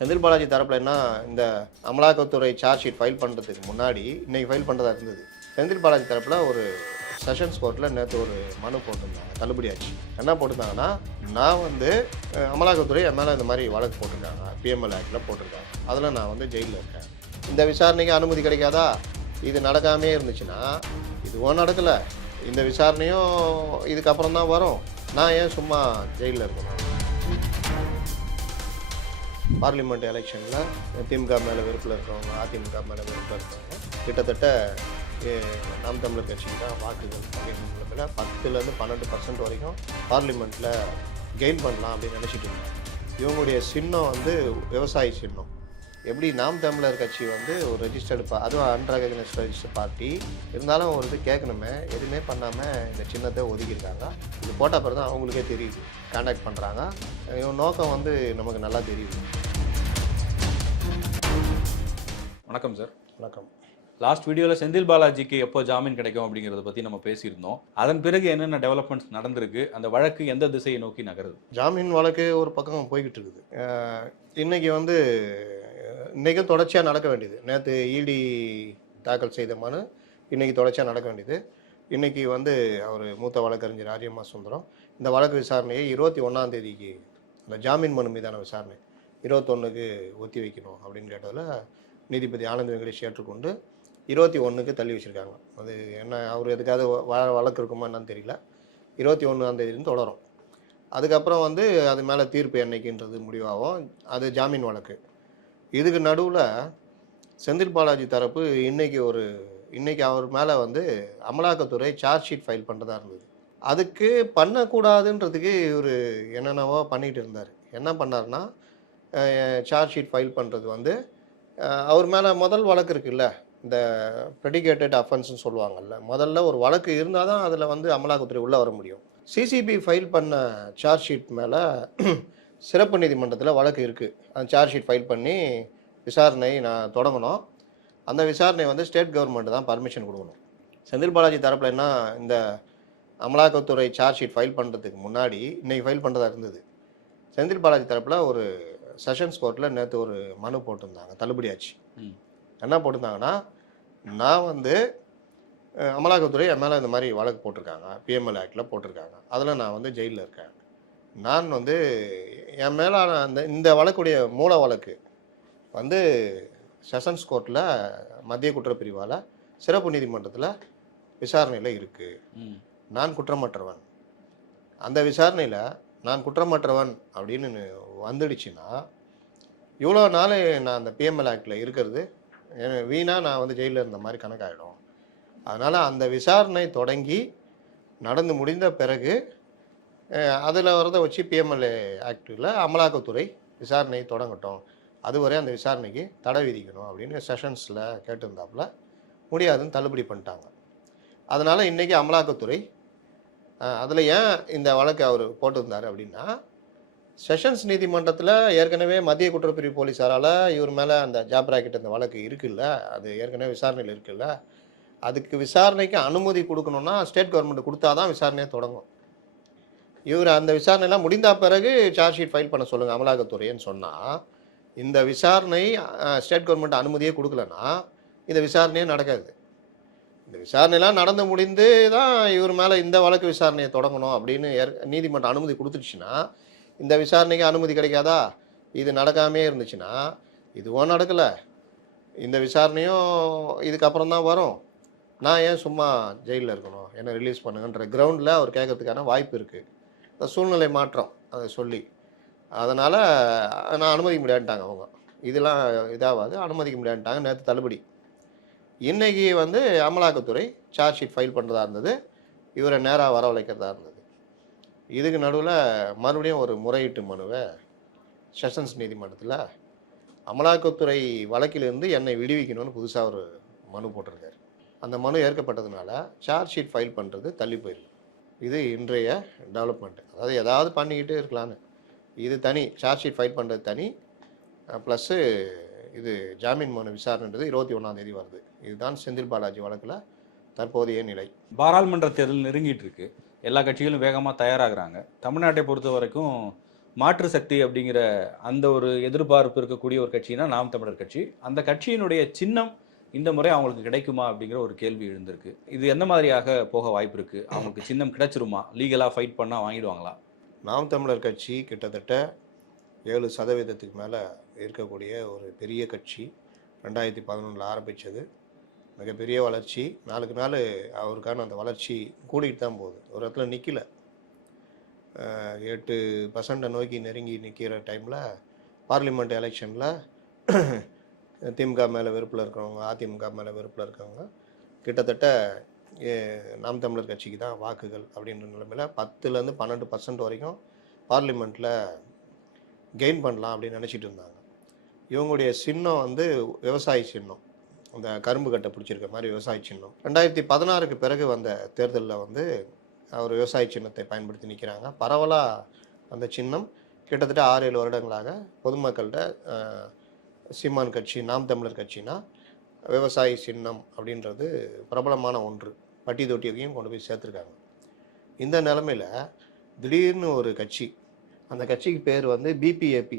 செந்தில் பாலாஜி தரப்புல என்ன இந்த அமலாக்கத்துறை சார்ஜ் ஷீட் ஃபைல் பண்ணுறதுக்கு முன்னாடி இன்னைக்கு ஃபைல் பண்ணுறதா இருந்தது. செந்தில் பாலாஜி தரப்பில் ஒரு செஷன்ஸ் கோர்ட்டில் நேற்று ஒரு மனு போட்டிருந்தாங்க, தள்ளுபடியாச்சு. என்ன போட்டிருந்தாங்கன்னா, நான் அமலாக்கத்துறை என் மேலே இந்த மாதிரி வழக்கு போட்டிருக்காங்க, பிஎம்எல் ஆக்டில் போட்டிருக்காங்க, அதில் நான் ஜெயிலில் இருக்கேன். இந்த விசாரணைக்கு அனுமதி கிடைக்காதா? இது நடக்காமே இருந்துச்சுன்னா, இதுவும் நடக்கலை, இந்த விசாரணையும் இதுக்கப்புறம் தான் வரும், நான் ஏன் சும்மா ஜெயிலில் இருக்கணும்? பார்லிமெண்ட் எலெக்ஷனில் திமுக மேலே வெறுப்பில் இருக்கிறவங்க, அதிமுக மேலே வெறுப்பில் இருக்கிறவங்க கிட்டத்தட்ட நாம் தமிழர் கட்சிக்கு தான் வாக்குகள் அப்படின்றதுல 10-12% வரைக்கும் பார்லிமெண்ட்டில் கெயின் பண்ணலாம் அப்படின்னு நினச்சிட்டு இருந்தாங்க. இவங்களுடைய சின்னம் விவசாயி சின்னம். எப்படி நாம் தமிழர் கட்சி ஒரு ரெஜிஸ்டர்டு அதுவும் அன்ரெகனைஸ்ட் ரெஜிஸ்டர் பார்ட்டி இருந்தாலும் ஒரு இது கேட்கணுமே, எதுவுமே பண்ணாமல் இந்த சின்னத்தை ஒதுக்கியிருக்காங்க. இது போட்ட பிறகு தான் அவங்களுக்கே தெரியுது, கான்டாக்ட் பண்ணுறாங்க. இவன் நோக்கம் நமக்கு நல்லா தெரியுது. வணக்கம் சார். வணக்கம். லாஸ்ட் வீடியோவில் செந்தில் பாலாஜிக்கு எப்போ ஜாமீன் கிடைக்கும் அப்படிங்கிறத பற்றி நம்ம பேசியிருந்தோம். அதன் பிறகு என்னென்ன டெவலப்மெண்ட்ஸ் நடந்திருக்கு, அந்த வழக்கு எந்த திசையை நோக்கி நகருது? ஜாமீன் வழக்கு ஒரு பக்கம் போய்கிட்டு இருக்குது. இன்றைக்கும் தொடர்ச்சியாக நடக்க வேண்டியது. நேற்று இடி தாக்கல் செய்த மனு இன்றைக்கி தொடர்ச்சியாக நடக்க வேண்டியது. இன்றைக்கி அவர் மூத்த வழக்கறிஞர் ஆரியம்மா சுந்தரம் இந்த வழக்கு விசாரணையை 21ஆம் தேதிக்கு, அந்த ஜாமீன் மனு மீதான விசாரணை 21க்கு ஒத்தி வைக்கணும் அப்படின்னு கேட்டதில் நீதிபதி ஆனந்த் வெங்கடேஷ் ஏற்றுக்கொண்டு 21க்கு தள்ளி வச்சுருக்காங்க. அது என்ன, அவர் எதுக்காவது வழக்கு இருக்குமா என்னன்னு தெரியல. 21ஆம் தேதியிலிருந்து தொடரும். அதுக்கப்புறம் அது மேலே தீர்ப்பு என்னைக்குன்றது முடிவாகும். அது ஜாமீன் வழக்கு. இதுக்கு நடுவில் செந்தில் பாலாஜி தரப்பு இன்னைக்கு அவர் மேலே அமலாக்கத்துறை சார்ஜ் ஷீட் ஃபைல் பண்ணுறதா இருந்தது. அதுக்கு பண்ணக்கூடாதுன்றதுக்கு இவர் என்னென்னவோ பண்ணிகிட்டு இருந்தார். என்ன பண்ணார்னா, சார்ஜ் ஷீட் ஃபைல் பண்ணுறது அவர் மேலே முதல் வழக்கு இருக்குல்ல, இந்த ப்ரெடிகேட்டட் அஃபென்ஸ்னு சொல்லுவாங்கல்ல, முதல்ல ஒரு வழக்கு இருந்தால் தான் அதில் அமலாக்கத்துறை உள்ளே வர முடியும். சிசிபி ஃபைல் பண்ண சார்ஜ் ஷீட் மேலே சிறப்பு நீதிமன்றத்தில் வழக்கு இருக்குது. அந்த சார்ஜ் ஷீட் ஃபைல் பண்ணி விசாரணை நான் தொடங்கணும். அந்த விசாரணை ஸ்டேட் கவர்மெண்ட் தான் பர்மிஷன் கொடுக்கணும். செந்தில் பாலாஜி தரப்பில் என்ன இந்த அமலாக்கத்துறை சார்ஜ் ஷீட் ஃபைல் பண்ணுறதுக்கு முன்னாடி இன்னைக்கு ஃபைல் பண்ணுறதா இருந்தது. செந்தில் பாலாஜி தரப்பில் ஒரு செஷன்ஸ் கோர்ட்டில் நேற்று ஒரு மனு போட்டிருந்தாங்க, தள்ளுபடியாச்சு. என்ன போட்டிருந்தாங்கன்னா, நான் அமலாக்கத்துறை என் மேலே இந்த மாதிரி வழக்கு போட்டிருக்காங்க, பிஎம்எல் ஆக்டில் போட்டிருக்காங்க, அதில் நான் ஜெயிலில் இருக்கேன். நான் என் மேலான இந்த வழக்குடைய மூல வழக்கு செஷன்ஸ் கோர்ட்டில் மத்திய குற்றப்பிரிவால் சிறப்பு நீதிமன்றத்தில் விசாரணையில் இருக்குது. நான் குற்றமற்றவன். அந்த விசாரணையில் நான் குற்றமற்றவன் அப்படின்னு வந்துடுச்சுன்னா, இவ்வளோ நாள் நான் அந்த பிஎம்எல் ஆக்டில் இருக்கிறது வீணாக நான் ஜெயிலில் இருந்த மாதிரி கணக்காயிடும். அதனால் அந்த விசாரணை தொடங்கி நடந்து முடிந்த பிறகு அதில் வரதை வச்சு பிஎம்எல்ஏ ஆக்டில் அமலாக்கத்துறை விசாரணை தொடங்கட்டும், அதுவரை அந்த விசாரணைக்கு தடை விதிக்கணும் அப்படின்னு செஷன்ஸில் கேட்டிருந்தாப்புல முடியாதுன்னு தள்ளுபடி பண்ணிட்டாங்க. அதனால் இன்றைக்கி அமலாக்கத்துறை அதில் ஏன் இந்த வழக்கு அவர் போட்டிருந்தார் அப்படின்னா, செஷன்ஸ் நீதிமன்றத்தில் ஏற்கனவே மத்திய குற்றப்பிரிவு போலீஸாரால் இவர் மேலே அந்த ஜாப் ராக்கெட் அந்த வழக்கு இருக்குல்ல, அது ஏற்கனவே விசாரணையில் இருக்குல்ல, அதுக்கு விசாரணைக்கு அனுமதி கொடுக்கணுன்னா ஸ்டேட் கவர்மெண்ட் கொடுத்தா தான் விசாரணையை தொடங்கும். இவர் அந்த விசாரணைலாம் முடிந்த பிறகு சார்ஜ் ஷீட் ஃபைல் பண்ண சொல்லுங்கள் அமலாக்கத்துறைன்னு சொன்னால், இந்த விசாரணை ஸ்டேட் கவர்மெண்ட் அனுமதியே கொடுக்கலன்னா இந்த விசாரணையே நடக்காது. இந்த விசாரணைலாம் நடந்து முடிந்து தான் இவர் மேலே இந்த வழக்கு விசாரணையை தொடங்கணும் அப்படின்னு நீதிமன்றம் அனுமதி கொடுத்துருச்சுன்னா, இந்த விசாரணைக்கு அனுமதி கிடைக்காதா? இது நடக்காமே இருந்துச்சுன்னா, இதுவும் நடக்கலை, இந்த விசாரணையும் இதுக்கப்புறம் தான் வரும், நான் ஏன் சும்மா ஜெயிலில் இருக்கணும், என்னை ரிலீஸ் பண்ணுங்கன்ற கிரவுண்டில் அவர் கேட்கறதுக்கான வாய்ப்பு இருக்குது. அந்த சூழ்நிலை மாற்றம் அதை சொல்லி, அதனால் நான் அனுமதிக்க முடியாதுட்டாங்க. அவங்க இதெல்லாம் இதாகாது, அனுமதிக்க முடியாதுட்டாங்க. நேற்று தள்ளுபடி. இன்றைக்கி அமலாக்கத்துறை சார்ஜ் ஷீட் ஃபைல் பண்ணுறதா இருந்தது, இவரை நேராக வரவழைக்கிறதா இருந்தது. இதுக்கு நடுவில் மறுபடியும் ஒரு முறையீட்டு மனுவை செஷன்ஸ் நீதிமன்றத்தில் அமலாக்கத்துறை வழக்கிலிருந்து என்னை விடுவிக்கணும்னு புதுசாக ஒரு மனு போட்டிருக்காரு. அந்த மனு ஏற்கப்பட்டதுனால சார்ஜ் ஷீட் ஃபைல் பண்ணுறது தள்ளி போயிருக்கு. இது இன்றைய டெவலப்மெண்ட். அதாவது ஏதாவது பண்ணிக்கிட்டே இருக்கலான்னு, இது தனி, சார்ஜ் ஷீட் ஃபைல் பண்ணுறது தனி, ப்ளஸ்ஸு இது ஜாமீன் மனு விசாரணைன்றது 21ஆம் தேதி வருது. இதுதான் செந்தில் பாலாஜி வழக்கில் தற்போதைய நிலை. பாராளுமன்ற தேர்தல் நெருங்கிட்டு இருக்கு, எல்லா கட்சிகளும் வேகமாக தயாராகிறாங்க. தமிழ்நாட்டை பொறுத்த வரைக்கும் மாற்று சக்தி அப்படிங்கிற அந்த ஒரு எதிர்பார்ப்பு இருக்கக்கூடிய ஒரு கட்சினா நாம் தமிழர் கட்சி. அந்த கட்சியினுடைய சின்னம் இந்த முறை அவங்களுக்கு கிடைக்குமா அப்படிங்கிற ஒரு கேள்வி எழுந்திருக்கு. இது எந்த மாதிரியாக போக வாய்ப்பு இருக்கு? அவங்களுக்கு சின்னம் கிடைச்சிருமா? லீகலா ஃபைட் பண்ணா வாங்கிடுவாங்களா? நாம் தமிழர் கட்சி கிட்டத்தட்ட 7% மேலே இருக்கக்கூடிய ஒரு பெரிய கட்சி. 2011 ஆரம்பித்தது. மிகப்பெரிய வளர்ச்சி. நாளுக்கு நாள் அவருக்கான அந்த வளர்ச்சி கூடிட்டு தான் போகுது. ஒரு இடத்துல நிற்கல. 8% நோக்கி நெருங்கி நிற்கிற டைமில் பார்லிமெண்ட் எலெக்ஷனில் திமுக மேலே வெறுப்பில் இருக்கிறவங்க, அதிமுக மேலே வெறுப்பில் இருக்கிறவங்க கிட்டத்தட்ட நாம் தமிழர் கட்சிக்கு தான் வாக்குகள் அப்படின்ற நிலைமையில் 10லேருந்து 12% வரைக்கும் பார்லிமெண்ட்டில் கெயின் பண்ணலாம் அப்படின்னு நினச்சிட்டு இருந்தாங்க. இவங்களுடைய சின்னம் வந்து விவசாய சின்னம். அந்த கரும்பு கட்டை பிடிச்சிருக்க மாதிரி விவசாய சின்னம். 2016க்கு பிறகு வந்த தேர்தலில் வந்து அவர் விவசாய சின்னத்தை பயன்படுத்தி நிற்கிறாங்க. பரவலாக அந்த சின்னம் கிட்டத்தட்ட 6-7 வருடங்களாக பொதுமக்கள்கிட்ட சீமான் கட்சி, நாம் தமிழர் கட்சினா விவசாய சின்னம் அப்படின்றது பிரபலமான ஒன்று. பட்டி தொட்டியையும் கொண்டு போய் சேர்த்துருக்காங்க. இந்த நிலமையில் திடீர்னு ஒரு கட்சி, அந்த கட்சிக்கு பேர் வந்து பிபிஏபி,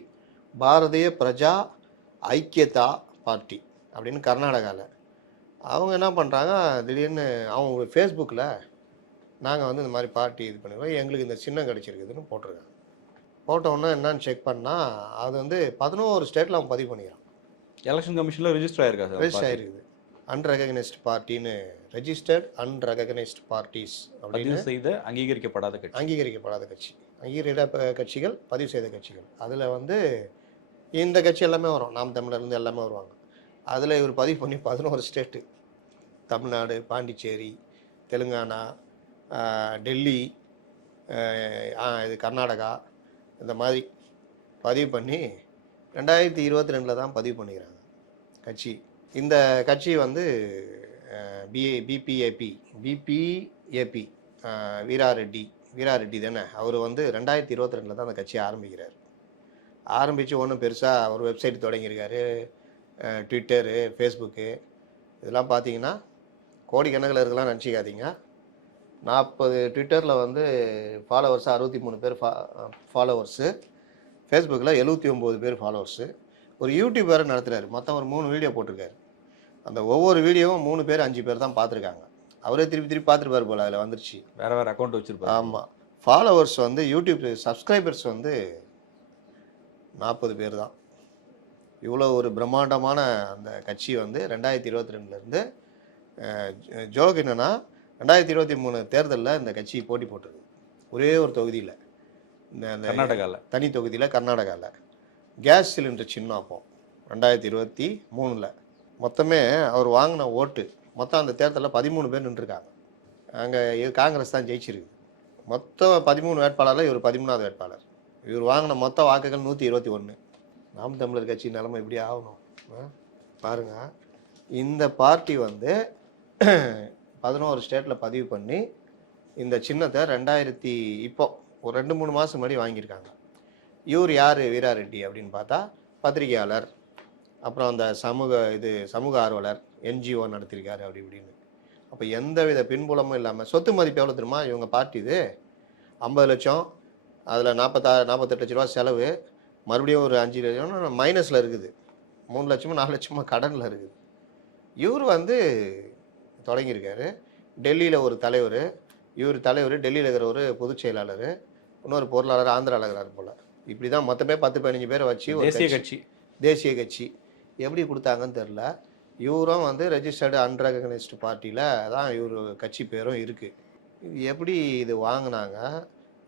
பாரதிய பிரஜா ஐக்கியதா பார்ட்டி அப்படின்னு கர்நாடகாவில். அவங்க என்ன பண்ணுறாங்க, திடீர்னு அவங்க ஃபேஸ்புக்கில் நாங்கள் வந்து இந்த மாதிரி பார்ட்டி இது பண்ணுவோம், எங்களுக்கு இந்த சின்னம் கிடச்சிருக்குதுன்னு போட்டிருக்காங்க. போட்டோன்னா என்னன்னு செக் பண்ணால் அது வந்து 11 ஸ்டேட்டில் அவன் பதிவு பண்ணிக்கிறான். எலெக்ஷன் கமிஷனில் ரெஜிஸ்டர் ஆயிருக்கா சார்? ரெஜிஸ்டர் ஆகிருக்குது. அன்ரெகனைஸ்ட் பார்ட்டின்னு, ரெஜிஸ்டர்ட் அன்ரெகனைஸ்ட் பார்ட்டிஸ் அப்படின்னு செய்த அங்கீகரிக்கப்படாத கட்சி. அங்கீகரிக்கப்படாத கட்சி, அங்கீகரிக்கப்பட்ட கட்சிகள், பதிவு செய்த கட்சிகள். அதில் வந்து இந்த கட்சி எல்லாமே வரும், நாம் தமிழர்லேருந்து எல்லாமே வருவாங்க. அதில் இவர் பதிவு பண்ணி 11 ஸ்டேட்டு, தமிழ்நாடு, பாண்டிச்சேரி, தெலுங்கானா, டெல்லி, இது கர்நாடகா, இந்த மாதிரி பதிவு பண்ணி 2022 தான் பதிவு பண்ணிக்கிறாங்க கட்சி. இந்த கட்சி வந்து பிபிஏபி வீராரெட்டி தானே, அவர் வந்து 2022 தான் அந்த கட்சியை ஆரம்பிக்கிறார். ஆரம்பித்து ஒன்றும் பெருசாக அவர் வெப்சைட் தொடங்கியிருக்காரு, ட்விட்டரு, ஃபேஸ்புக்கு, இதெல்லாம் பார்த்தீங்கன்னா கோடிக்கணக்கில் இருக்கலாம் நினச்சிக்காதீங்க. 40 ட்விட்டரில் வந்து ஃபாலோவர்ஸு 63 பேர் ஃபாலோவர்ஸு, ஃபேஸ்புக்கில் 79 பேர் ஃபாலோவர்ஸு. ஒரு யூடியூப் வேறு நடத்துகிறாரு. மொத்தம் ஒரு 3 வீடியோ போட்டிருக்காரு. அந்த ஒவ்வொரு வீடியோவும் 3 பேர் 5 பேர் தான் பார்த்துருக்காங்க. அவரே திருப்பி பார்த்துருப்பார் போல், அதில் வந்துருச்சு. வேறு அக்கௌண்ட் வச்சுருப்பாரு. ஆமாம். ஃபாலோவர்ஸ் வந்து யூடியூப் சப்ஸ்கிரைபர்ஸ் வந்து 40 பேர் தான். இவ்வளோ ஒரு பிரம்மாண்டமான அந்த கட்சி வந்து 2022லேருந்து ஜோக் என்னென்னா 2023 தேர்தலில் இந்த கட்சி போட்டி போட்டிருக்கு. ஒரே ஒரு தொகுதியில், இந்த கர்நாடகாவில், தனி தொகுதியில் கர்நாடகாவில் கேஸ் சிலிண்டர் சின்னம். அப்போ 2023 மொத்தமே அவர் வாங்கின ஓட்டு மொத்தம் அந்த தேர்தலில் 13 பேர் நின்றுருக்காங்க. அங்கே காங்கிரஸ் தான் ஜெயிச்சிருக்கு. மொத்தம் 13 வேட்பாளரில் இவர் 13வது வேட்பாளர். இவர் வாங்கின மொத்த வாக்குகள் 121. நாம் தமிழர் கட்சி நிலைமை இப்படி ஆகணும் பாருங்கள். இந்த பார்ட்டி வந்து 11 ஸ்டேட்டில் பதிவு பண்ணி இந்த சின்னத்தை இப்போ ஒரு 2-3 மாதம் முன்னாடி வாங்கியிருக்காங்க. இவர் யார் வீராரெட்டி அப்படின்னு பார்த்தா பத்திரிகையாளர், அப்புறம் அந்த சமூக ஆர்வலர், என்ஜிஓ நடத்திருக்காரு அப்படி இப்படின்னு. அப்போ எந்த வித பின்புலமும் இல்லாமல் சொத்து மதிப்பு எவ்வளோ தெரியுமா இவங்க பார்ட்டி? இது 50 லட்சம், அதில் 48 லட்ச ரூபா செலவு, மறுபடியும் ஒரு 5 லட்சம் மைனஸில் இருக்குது, 3 லட்சமோ 4 லட்சமோ கடனில் இருக்குது. இவர் வந்து தொடங்கியிருக்காரு. டெல்லியில் ஒரு தலைவர், டெல்லியில் இருக்கிற ஒரு பொதுச் செயலாளர், இன்னொரு பொருளாளர் ஆந்திராவில் இருக்கிறார் போல். இப்படி தான் மொத்தமே 10-15 பேரை வச்சு ஒரு தேசிய கட்சி எப்படி கொடுத்தாங்கன்னு தெரில. இவரும் வந்து ரெஜிஸ்டர்டு அன்ரெகனைஸ்டு பார்ட்டியில் தான் இவர் கட்சி பேரும் இருக்குது. இது எப்படி இது வாங்கினாங்க?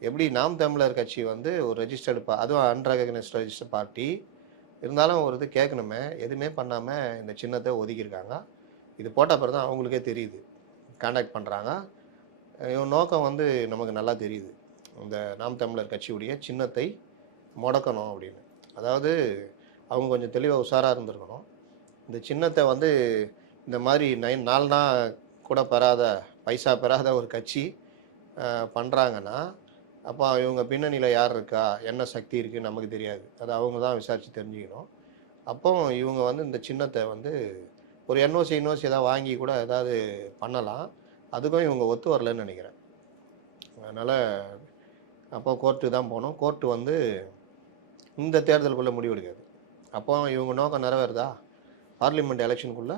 எப்படி நாம் தமிழர் கட்சி வந்து ஒரு ரெஜிஸ்டர்டு அதுவும் அன்ரெகனைஸ்டு ரெஜிஸ்டர்ட் பார்ட்டி இருந்தாலும் ஒரு இது கேட்கணுமே, எதுவுமே பண்ணாமல் இந்த சின்னத்தை ஒதுக்கியிருக்காங்க. இது போட்ட பிறகு தான் அவங்களுக்கே தெரியுது, கான்டாக்ட் பண்ணுறாங்க. இவன் நோக்கம் வந்து நமக்கு நல்லா தெரியுது, இந்த நாம் தமிழர் கட்சியுடைய சின்னத்தை முடக்கணும் அப்படின்னு. அதாவது அவங்க கொஞ்சம் தெளிவாக உஷாராக இருந்திருக்கணும். இந்த சின்னத்தை வந்து இந்த மாதிரி 4 கூட பைசா பெறாத ஒரு கட்சி பண்ணுறாங்கன்னா, அப்போ இவங்க பின்னணியில் யார் இருக்கா, என்ன சக்தி இருக்குது நமக்கு தெரியாது. அது அவங்க தான் விசாரித்து தெரிஞ்சுக்கணும். அப்போ இவங்க வந்து இந்த சின்னத்தை வந்து ஒரு என்ஓசி ஏதாவது வாங்கி கூட ஏதாவது பண்ணலாம். அதுக்கும் இவங்க ஒத்து வரலன்னு நினைக்கிறேன். அதனால் அப்போ கோர்ட்டு தான் போனோம். கோர்ட்டு வந்து இந்த தேர்தலுக்குள்ளே முடிவெடுக்காது. அப்போ இவங்க நோக்கம் நிறைவேறுதா? பார்லிமெண்ட் எலெக்ஷனுக்குள்ளே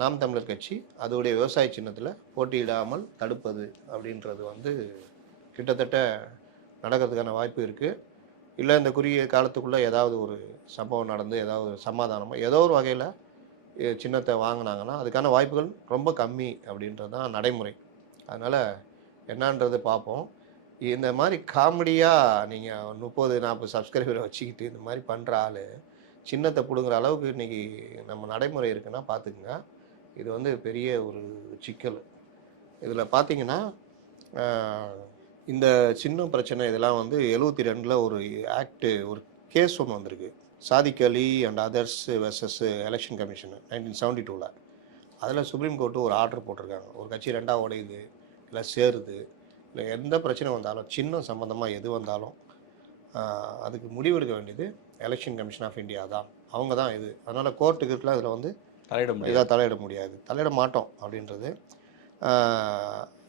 நாம் தமிழர் கட்சி அதோடைய விவசாய சின்னத்தில் போட்டியிடாமல் தடுப்பது அப்படின்றது வந்து கிட்டத்தட்ட நடக்கிறதுக்கான வாய்ப்பு இருக்குது. இல்லை இந்த குறுகிய காலத்துக்குள்ளே ஏதாவது ஒரு சம்பவம் நடந்து ஏதாவது சமாதானமோ ஏதோ ஒரு வகையில் சின்னத்தை வாங்கினாங்கன்னா அதுக்கான வாய்ப்புகள் ரொம்ப கம்மி அப்படின்றது தான் நடைமுறை. அதனால் என்னன்றது பார்ப்போம். இந்த மாதிரி காமெடியாக நீங்கள் 30-40 சப்ஸ்கிரைபரை வச்சுக்கிட்டு இந்த மாதிரி பண்ணுற ஆள் சின்னத்தை பிடுங்குற அளவுக்கு இன்றைக்கி நம்ம நடைமுறை இருக்குன்னா பார்த்துக்குங்க. இது வந்து பெரிய ஒரு சிக்கல். இதில் பார்த்தீங்கன்னா இந்த சின்ன பிரச்சனை இதெல்லாம் வந்து 72 ஒரு ஆக்டு ஒரு கேஸ் ஒன்று வந்திருக்கு. Sadiq Ali and others versus election commission 1972. அதில் சுப்ரீம் கோர்ட்டு ஒரு ஆர்டர் போட்டிருக்காங்க. ஒரு கட்சி ரெண்டாக உடையுது இல்லை சேருது இல்லை எந்த பிரச்சனை வந்தாலும் சின்னம் சம்மந்தமாக எது வந்தாலும் அதுக்கு முடிவெடுக்க வேண்டியது எலெக்ஷன் கமிஷன் ஆஃப் இந்தியா தான். அவங்க தான் இது. அதனால் கோர்ட்டுக்குலாம் இதில் வந்து தலையிட முடியாது, தலையிட மாட்டோம் அப்படின்றது.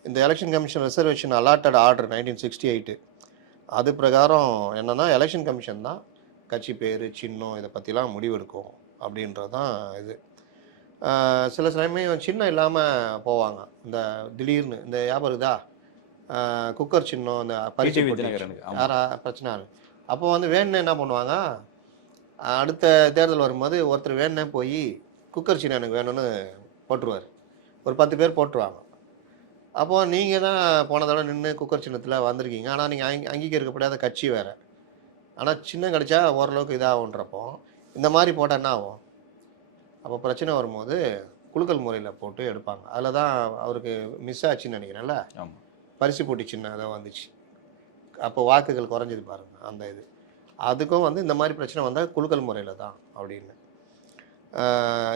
இந்த election commission reservation allotted order 1968 அது பிரகாரம் என்னென்னா எலெக்ஷன் கமிஷன் தான் கட்சி பேர் சின்னம் இதை பற்றிலாம் முடிவெடுக்கும் அப்படின்றது தான் இது. சில சமயம் சின்னம் இல்லாமல் போவாங்க. இந்த திடீர்னு இந்த ஞாபகம் இருக்குதா, குக்கர் சின்னம் இந்த பரிசு யாரா பிரச்சனை அப்போ வந்து வேணுன்னு என்ன பண்ணுவாங்க, அடுத்த தேர்தல் வரும்போது ஒருத்தர் வேணுன்னே போய் குக்கர் சின்னம் எனக்கு வேணும்னு போட்டுருவார். ஒரு 10 பேர் போட்டுருவாங்க. அப்போது நீங்கள் தான் போன தடவை நின்று குக்கர் சின்னத்தில் வந்திருக்கீங்க, ஆனால் நீங்கள் அங்கீகரிக்கப்படாத கட்சி வேறு, ஆனால் சின்னம் கிடச்சா ஓரளவுக்கு இதாகுன்றப்போ இந்த மாதிரி போட்டால் என்ன ஆகும்? அப்போ பிரச்சனை வரும்போது குலுக்கல் முறையில் போட்டு எடுப்பாங்க. அதில் தான் அவருக்கு மிஸ் ஆச்சுன்னு நினைக்கிறேன்ல, பரிசு போட்டி சின்னம் அதை வந்துச்சு. அப்போ வாக்குகள் குறைஞ்சது பாருங்கள் அந்த இது. அதுக்கும் வந்து இந்த மாதிரி பிரச்சனை வந்தால் குலுக்கல் முறையில் தான் அப்படின்னு.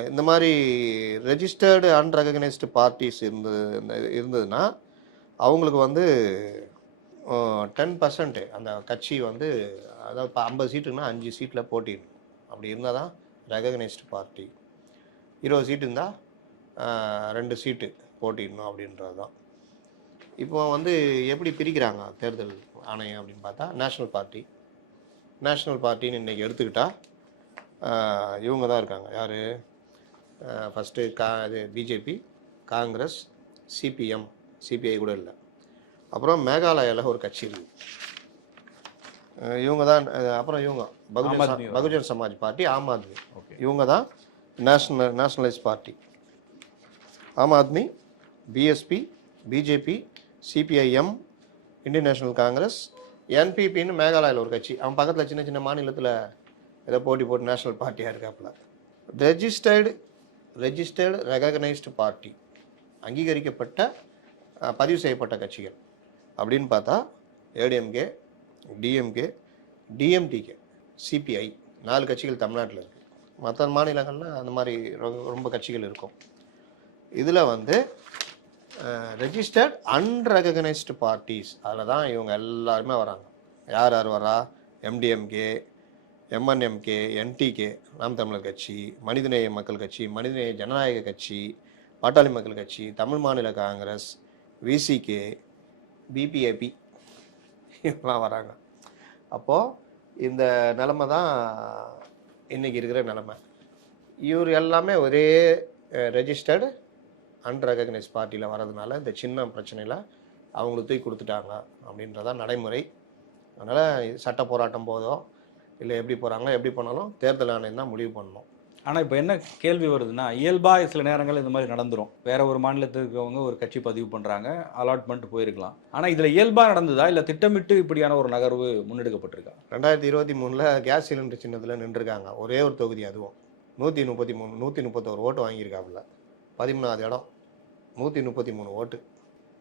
இந்த மாதிரி ரெஜிஸ்டர்டு அன்ரெகனைஸ்டு பார்ட்டிஸ் இருந்ததுன்னா அவங்களுக்கு வந்து 10% அந்த கட்சி வந்து அதாவது இப்போ 50 சீட்டுன்னா 5 சீட்டில் போட்டிடணும். அப்படி இருந்தால் தான் ரெகனைஸ்டு பார்ட்டி. 20 சீட்டு இருந்தால் 2 சீட்டு போட்டிடணும் அப்படின்றது தான். இப்போ வந்து எப்படி பிரிக்கிறாங்க தேர்தல் ஆணையம் அப்படின்னு பார்த்தா நேஷ்னல் பார்ட்டின்னு இன்றைக்கி எடுத்துக்கிட்டால் இவங்க தான் இருக்காங்க. யார்? ஃபஸ்ட்டு இது பிஜேபி, காங்கிரஸ், சிபிஎம், சிபிஐ கூட இல்லை. அப்புறம் மேகாலயாவில் ஒரு கட்சி இருக்குது, இவங்க தான். அப்புறம் இவங்க பகுஜன் சமாஜ் பார்ட்டி, ஆம் ஆத்மி, இவங்க தான் nationalise party. Aam Aadmi, BSP, BJP, CPIM, Indian National Congress, என்பிபின்னு மேகாலயாவில் ஒரு கட்சி. அவன் பக்கத்தில் சின்ன சின்ன மாநிலத்தில் ஏதோ போட்டு நேஷ்னல் பார்ட்டியாக இருக்காப்புல. ரெஜிஸ்டர்டு ரெகனைஸ்டு பார்ட்டி, அங்கீகரிக்கப்பட்ட பதிவு செய்யப்பட்ட கட்சிகள் அப்படின்னு பார்த்தா ஏடிஎம்கே, டிஎம்கே, டிஎம்டிகே, சிபிஐ 4 கட்சிகள் தமிழ்நாட்டில் இருக்குது. மற்ற மாநிலங்களில் அந்த மாதிரி ரொம்ப கட்சிகள் இருக்கும். இதில் வந்து ரெஜிஸ்டர்ட் அன்ரெகனைஸ்டு பார்ட்டிஸ் அதில் தான் இவங்க எல்லாருமே வராங்க. யார் வரா? எம்டிஎம்கே, எம்என்எம்கே, என்டிகே, நாம் தமிழர் கட்சி, மனிதநேய மக்கள் கட்சி, மனிதநேய ஜனநாயக கட்சி, பாட்டாளி மக்கள் கட்சி, தமிழ் மாநில காங்கிரஸ், விசிகே, பிபிஏபி இவங்கெல்லாம் வராங்க. அப்போது இந்த நிலமை தான் இன்றைக்கி இருக்கிற நிலமை. இவர் எல்லாமே ஒரே ரெஜிஸ்டர்டு அன்ரெகனைஸ்ட் பார்ட்டியில் வரதுனால இந்த சின்ன பிரச்சனையில் அவங்களுக்கு தூக்கி கொடுத்துட்டாங்க அப்படின்றதான் நடைமுறை. அதனால் சட்ட போராட்டம் போதோ இல்லை எப்படி போகிறாங்களோ எப்படி போனாலும் தேர்தல் ஆணையம் தான் முடிவு பண்ணணும். ஆனால் இப்போ என்ன கேள்வி வருதுன்னா, இயல்பாக சில நேரங்கள் இந்த மாதிரி நடந்துடும். வேற ஒரு மாநிலத்தில் இருக்கவங்க ஒரு கட்சி பதிவு பண்ணுறாங்க, அலாட்மெண்ட் போயிருக்கலாம். ஆனால் இதில் இயல்பாக நடந்ததா இல்லை திட்டமிட்டு இப்படியான ஒரு நகர்வு முன்னெடுக்கப்பட்டிருக்கா? 2023 கேஸ் சிலிண்டர் சின்னத்தில் நின்றுருக்காங்க. ஒரே ஒரு தொகுதி, அதுவும் 131 ஓட்டு வாங்கியிருக்காப்புல. 13வது இடம், 133 ஓட்டு.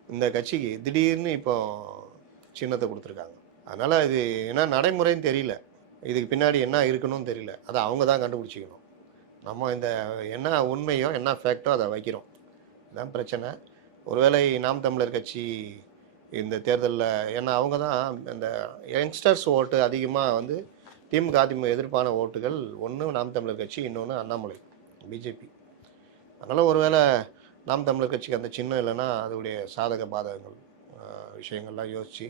இந்த கட்சிக்கு திடீர்னு இப்போ சின்னத்தை கொடுத்துருக்காங்க. அதனால் இது என்ன நடைமுறைன்னு தெரியல, இதுக்கு பின்னாடி என்ன இருக்கணும்னு தெரியல. அதை அவங்க தான் கண்டுபிடிச்சிக்கணும். நம்ம இந்த என்ன உண்மையோ என்ன ஃபேக்டோ அதை வைக்கிறோம். இதுதான் பிரச்சனை. ஒருவேளை நாம் தமிழர் கட்சி இந்த தேர்தலில், ஏன்னா அவங்க தான் இந்த யங்ஸ்டர்ஸ் ஓட்டு அதிகமாக வந்து திமுக அதிமுக எதிர்ப்பான ஓட்டுகள், ஒன்று நாம் தமிழர் கட்சி, இன்னொன்று அண்ணாமலை பிஜேபி. அதனால் ஒருவேளை நாம் தமிழர் கட்சிக்கு அந்த சின்னம் இல்லைன்னா அதோடைய சாதக பாதகங்கள் விஷயங்கள்லாம் யோசித்து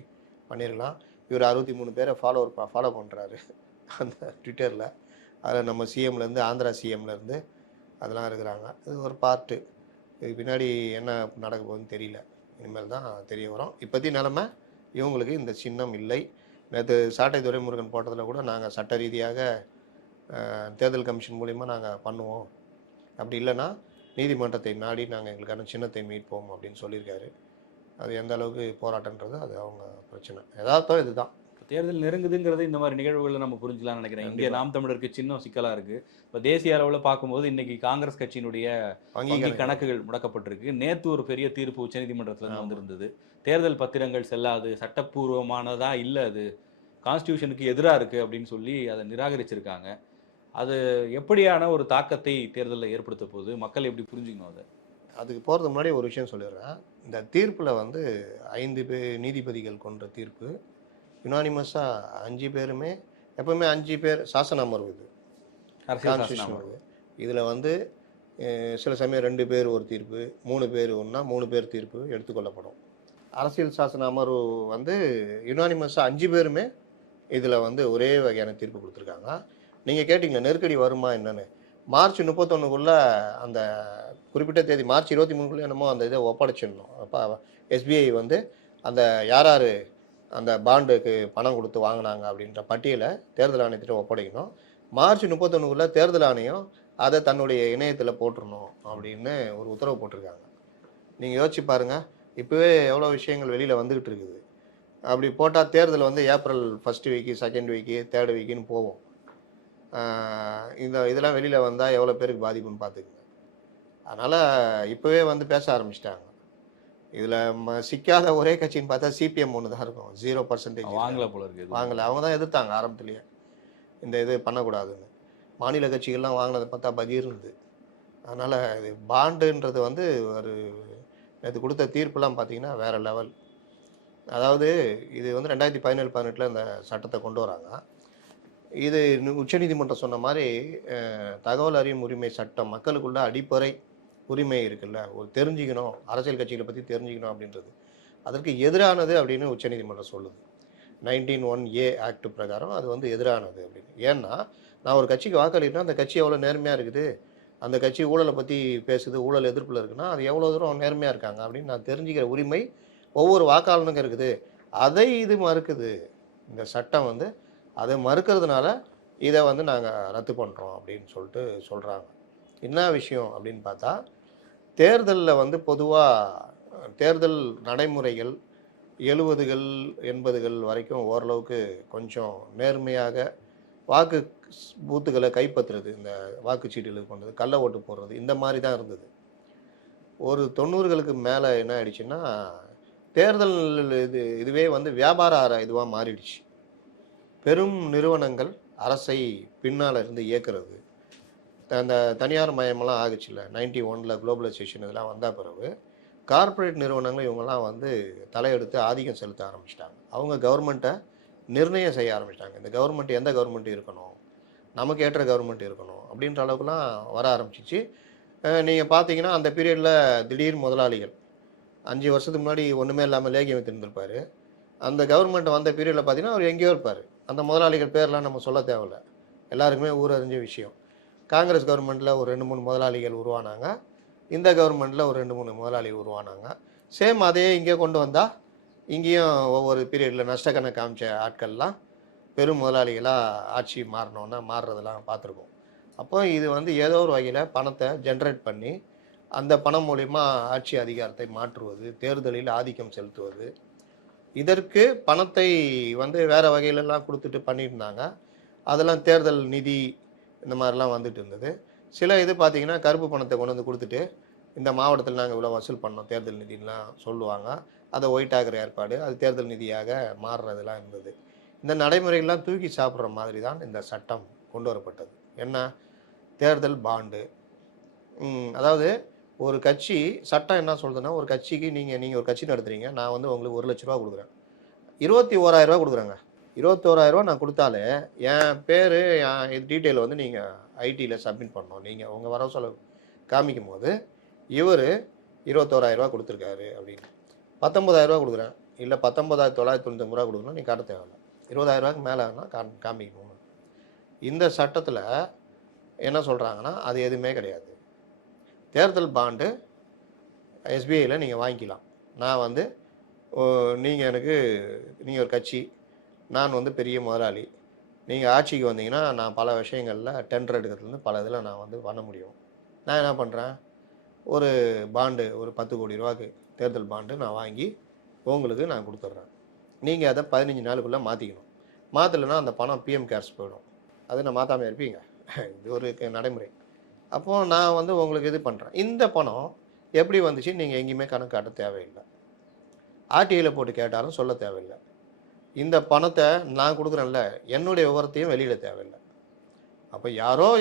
பண்ணிடலாம். இவர் 63 பேரை ஃபாலோ பண்ணுறாரு. அந்த ட்விட்டரில். அதில் நம்ம சிஎம்லேருந்து ஆந்திரா சிஎம்லேருந்து அதெல்லாம் இருக்கிறாங்க. இது ஒரு பார்ட்டு. இதுக்கு பின்னாடி என்ன நடக்க போகுதுன்னு தெரியல. இனிமேல் தான் தெரிய வரும். இப்போதைய நிலமை இவங்களுக்கு இந்த சின்னம் இல்லை. நேற்று சாட்டை துரைமுருகன் போட்டதில் கூட நாங்கள் சட்ட ரீதியாக தேர்தல் கமிஷன் மூலிமா நாங்கள் பண்ணுவோம், அப்படி இல்லைன்னா நீதிமன்றத்தை நாடி நாங்கள் எங்களுக்கான சின்னத்தை மீட்போம் அப்படின்னு சொல்லியிருக்காரு. அது எந்த அளவுக்கு போராட்டன்றது அது அவங்க பிரச்சனை. யதார்த்தம் இதுதான். தேர்தல் நெருங்குதுங்கிறது இந்த மாதிரி நிகழ்வுகளை நம்ம புரிஞ்சுக்கலாம்னு நினைக்கிறேன். இங்கே நாம் தமிழருக்கு சின்னம் சிக்கலா இருக்கு. இப்போ தேசிய அளவில் பார்க்கும்போது இன்னைக்கு காங்கிரஸ் கட்சியினுடைய வங்கி கணக்குகள் முடக்கப்பட்டிருக்கு. நேற்று ஒரு பெரிய தீர்ப்பு உச்சநீதிமன்றத்தில் வந்திருந்தது. தேர்தல் பத்திரங்கள் செல்லாது, சட்டப்பூர்வமானதா இல்லை, அது கான்ஸ்டியூஷனுக்கு எதிராக இருக்கு அப்படின்னு சொல்லி அதை நிராகரிச்சிருக்காங்க. அது எப்படியான ஒரு தாக்கத்தை தேர்தலில் ஏற்படுத்த போகுது, மக்கள் எப்படி புரிஞ்சுக்கணும் அதை? அதுக்கு போகிறதுக்கு முன்னாடி ஒரு விஷயம் சொல்லிடுறேன். இந்த தீர்ப்பில் 5 நீதிபதிகள் கொண்ட தீர்ப்பு. யுனானிமஸாக 5 பேருமே, எப்பவுமே 5 பேர் சாசன அமர்வு, இது கான்ஸ்டியூஷன் அமர்வு. இதில் சில சமயம் 2 பேர் ஒரு தீர்ப்பு, 3 பேர் ஒன்றா 3 பேர் தீர்ப்பு எடுத்துக்கொள்ளப்படும். அரசியல் சாசன அமர்வு யுனானிமஸாக 5 பேருமே இதில் ஒரே வகையான தீர்ப்பு கொடுத்துருக்காங்க. நீங்கள் கேட்டிங்களா நெருக்கடி வருமா என்னன்னு? மார்ச் 31க்குள்ளே அந்த குறிப்பிட்ட தேதி மார்ச் 23க்குள்ளே என்னமோ அந்த இதை ஒப்படைச்சிடணும். அப்போ எஸ்பிஐ அந்த யார் அந்த பாண்டுக்கு பணம் கொடுத்து வாங்கினாங்க அப்படின்ற பட்டியலை தேர்தல் ஆணையத்திட்ட ஒப்படைக்கணும். மார்ச் 31க்குள்ளே தேர்தல் ஆணையம் அதை தன்னுடைய இணையத்தில் போட்டுருணும் அப்படின்னு ஒரு உத்தரவு போட்டிருக்காங்க. நீங்கள் யோசிச்சு பாருங்கள், இப்போவே எவ்வளோ விஷயங்கள் வெளியில் வந்துக்கிட்டு இருக்குது. அப்படி போட்டால் தேர்தல் April 1st week, 2nd week, 3rd வீக்குன்னு போகும். இதெல்லாம் வெளியில் வந்தால் எவ்வளோ பேருக்கு பாதிப்புன்னு பார்த்துக்குங்க. அதனால் இப்போவே பேச ஆரம்பிச்சிட்டாங்க. இதில் சிக்காத ஒரே கட்சின்னு பார்த்தா சிபிஎம் ஒன்று தான் இருக்கும். 0% வாங்கலை. அவங்க தான் எதிர்த்தாங்க ஆரம்பத்துலேயே, இந்த இது பண்ணக்கூடாதுன்னு. மாநில கட்சிகள்லாம் வாங்கினதை பார்த்தா பகீர் இருந்தது. அதனால் இது பாண்டுன்றது ஒரு நேற்று கொடுத்த தீர்ப்புலாம் பார்த்தீங்கன்னா வேறு லெவல். அதாவது இது 2017-18 இந்த சட்டத்தை கொண்டு வராங்க. இது உச்சநீதிமன்றம் சொன்ன மாதிரி தகவல் அறியும் உரிமை சட்டம் மக்களுக்குள்ள அடிப்படை உரிமை இருக்குல்ல, ஒரு தெரிஞ்சுக்கணும், அரசியல் கட்சிகளை பற்றி தெரிஞ்சுக்கணும் அப்படின்றது அதற்கு எதிரானது அப்படின்னு உச்சநீதிமன்றம் சொல்லுது. 19(1)A ஆக்ட் பிரகாரம் அது எதிரானது அப்படின்னு. ஏன்னா நான் ஒரு கட்சிக்கு வாக்களிட்டேன்னா அந்த கட்சி எவ்வளோ நேர்மையாக இருக்குது, அந்த கட்சி ஊழலை பற்றி பேசுது, ஊழல் எதிர்ப்பில் இருக்குன்னா அது எவ்வளோ தூரம் நேர்மையாக இருக்காங்க அப்படின்னு நான் தெரிஞ்சுக்கிற உரிமை ஒவ்வொரு வாக்காளனுக்கும் இருக்குது. அதை இது மறுக்குது. இந்த சட்டம் அதை மறுக்கிறதுனால இதை நாங்கள் ரத்து பண்ணுறோம் அப்படின்னு சொல்லிட்டு சொல்கிறாங்க. என்ன விஷயம் அப்படின்னு பார்த்தா, தேர்தலில் பொதுவாக தேர்தல் நடைமுறைகள் 70கள் 80கள் வரைக்கும் ஓரளவுக்கு கொஞ்சம் நேர்மையாக வாக்கு பூத்துக்களை கைப்பற்றுறது, இந்த வாக்குச்சீட்டுகள் கொண்டது, கள்ள ஓட்டு போடுறது, இந்த மாதிரி தான் இருந்தது. ஒரு 90களுக்கு மேலே என்ன ஆயிடுச்சுன்னா தேர்தல் இதுவே வியாபார இதுவாக மாறிடுச்சு. பெரும் நிறுவனங்கள் அரசை பின்னால் இருந்து இயக்கிறது, அந்த தனியார் மயமெல்லாம் ஆகுச்சுல்ல 91ல் குளோபலைசேஷன் இதெல்லாம் வந்த பிறகு கார்ப்பரேட் நிறுவனங்கள் இவங்கெல்லாம் தலையெடுத்து ஆதிக்கம் செலுத்த ஆரம்பிச்சிட்டாங்க. அவங்க கவர்மெண்ட்டை நிர்ணயம் செய்ய ஆரம்பிச்சிட்டாங்க. இந்த கவர்மெண்ட் எந்த கவர்மெண்ட் இருக்கணும், நமக்கு ஏற்ற கவர்மெண்ட் இருக்கணும் அப்படின்ற அளவுக்குலாம் வர ஆரம்பிச்சிச்சு. நீங்கள் பார்த்தீங்கன்னா அந்த பீரியடில் திடீர் முதலாளிகள் 5 வருஷத்துக்கு முன்னாடி ஒன்றுமே இல்லாமல் லேகியம் வைத்திருந்திருப்பார். அந்த கவர்மெண்ட் வந்த பீரியடில் பார்த்தீங்கன்னா அவர் எங்கேயோ இருப்பார். அந்த முதலாளிகள் பேர்லாம் நம்ம சொல்ல தேவையில்லை, எல்லாருக்குமே ஊர் அறிஞ்ச விஷயம். காங்கிரஸ் கவர்மெண்ட்டில் ஒரு 2-3 முதலாளிகள் உருவானாங்க, இந்த கவர்மெண்ட்டில் ஒரு 2-3 முதலாளிகள் உருவானாங்க. சேம் அதே இங்கே கொண்டு வந்தால் இங்கேயும் ஒவ்வொரு பீரியடில் நஷ்டக்கணக்கு காமிச்ச ஆட்கள்லாம் பெரும் முதலாளிகளாக ஆட்சி மாறினோன்னா மாறுறதெல்லாம் பார்த்துருக்கோம். அப்போ இது ஏதோ ஒரு வகையில் பணத்தை ஜென்ரேட் பண்ணி அந்த பணம் மூலிமா ஆட்சி அதிகாரத்தை மாற்றுவது, தேர்தலில் ஆதிக்கம் செலுத்துவது, இதற்கு பணத்தை வேறு வகையிலெல்லாம் கொடுத்துட்டு பண்ணியிருந்தாங்க. அதெல்லாம் தேர்தல் நிதி இந்த மாதிரிலாம் வந்துட்டு இருந்தது. சில இது பார்த்திங்கன்னா கருப்பு பணத்தை கொண்டு கொடுத்துட்டு இந்த மாவட்டத்தில் நாங்கள் இவ்வளோ வசூல் பண்ணோம் தேர்தல் நிதிலாம் சொல்லுவாங்க. அதை ஒயிட் ஆகிற ஏற்பாடு, அது தேர்தல் நிதியாக மாறுறதெல்லாம் இருந்தது. இந்த நடைமுறைகள்லாம் தூக்கி சாப்பிட்ற மாதிரி தான் இந்த சட்டம் கொண்டு வரப்பட்டது. என்ன, தேர்தல் பாண்டு. அதாவது ஒரு கட்சி சட்டம் என்ன சொல்லுதுன்னா, ஒரு கட்சிக்கு நீங்கள் ஒரு கட்சி நடத்துகிறீங்க, நான் உங்களுக்கு 1 லட்ச ரூபா கொடுக்குறேன், 21,000 ரூபா கொடுக்குறேங்க. 21,000 ரூபா நான் கொடுத்தாலே என் பேர் என் டீட்டெயில் நீங்கள் ஐடியில் சப்மிட் பண்ணணும். நீங்கள் உங்கள் வரவு செலவு காமிக்கும் போது இவர் 21,000 ரூபா கொடுத்துருக்காரு அப்படின்னு. 19,000 ரூபா கொடுக்குறேன், இல்லை 19,999 ரூபா கொடுக்கணும், நீ காட்ட தேவையில்லை. 20,000 ரூபாய்க்கு மேலே காமிக்கணும். இந்த சட்டத்தில் என்ன சொல்கிறாங்கன்னா அது எதுவுமே கிடையாது. தேர்தல் பாண்டு எஸ்பிஐயில் நீங்கள் வாங்கிக்கலாம். நான் வந்து நீங்கள் நீங்கள் ஒரு கட்சி, நான் வந்து பெரிய முதலாளி, நீங்கள் ஆட்சிக்கு வந்தீங்கன்னா நான் பல விஷயங்களில் டெண்டர் எடுக்கிறதுலேருந்து பல இதில் நான் வந்து பண்ண முடியும். நான் என்ன பண்ணுறேன், ஒரு பாண்டு ஒரு 10 கோடி ரூபாய்க்கு தேர்தல் பாண்டு நான் வாங்கி உங்களுக்கு நான் கொடுத்துட்றேன். நீங்கள் அதை 15 நாளுக்குள்ளே மாற்றிக்கணும். மாற்றலைன்னா அந்த பணம் பிஎம் கேர்ஸ் போயிடும். அது நான் மாற்றாமல் இருப்பீங்க. இது ஒரு நடைமுறை. அப்போது நான் வந்து உங்களுக்கு இது பண்ணுறேன். இந்த பணம் எப்படி வந்துச்சு நீங்கள் எங்கேயுமே கணக்கு காட்ட தேவையில்லை. ஆர்டிஐயில் போட்டு கேட்டாலும் சொல்ல தேவையில்லை. இந்த பணத்தை நான் கொடுக்குறேன்ல, என்னுடைய விவரத்தையும் வெளியிட தேவையில்லை. அப்போ